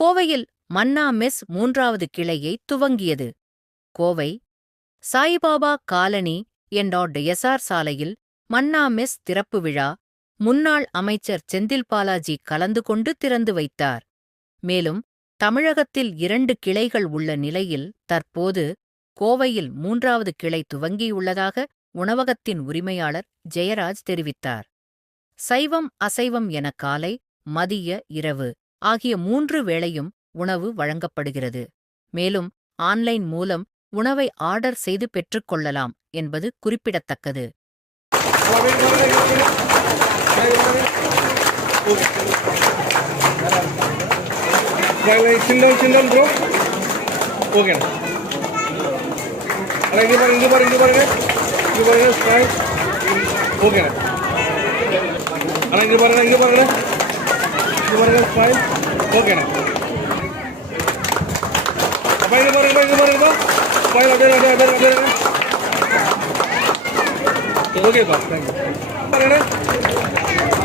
கோவையில் மன்னா மெஸ் 3வது கிளையை துவங்கியது. கோவை சாயிபாபா காலனி என்எஸ்ஆர் சாலையில் மன்னா மெஸ் திறப்பு விழா முன்னாள் அமைச்சர் செந்தில் பாலாஜி கலந்து கொண்டு திறந்து வைத்தார். மேலும் தமிழகத்தில் 2 கிளைகள் உள்ள நிலையில் தற்போது கோவையில் 3வது கிளை துவங்கியுள்ளதாக உணவகத்தின் உரிமையாளர் ஜெயராஜ் தெரிவித்தார். சைவம் அசைவம் என காலை, மதிய, இரவு ஆகிய 3 வேளையும் உணவு வழங்கப்படுகிறது. மேலும் ஆன்லைன் மூலம் உணவை ஆர்டர் செய்து பெற்றுக்கொள்ளலாம் என்பது குறிப்பிடத்தக்கது. Okay, boss. Thank you.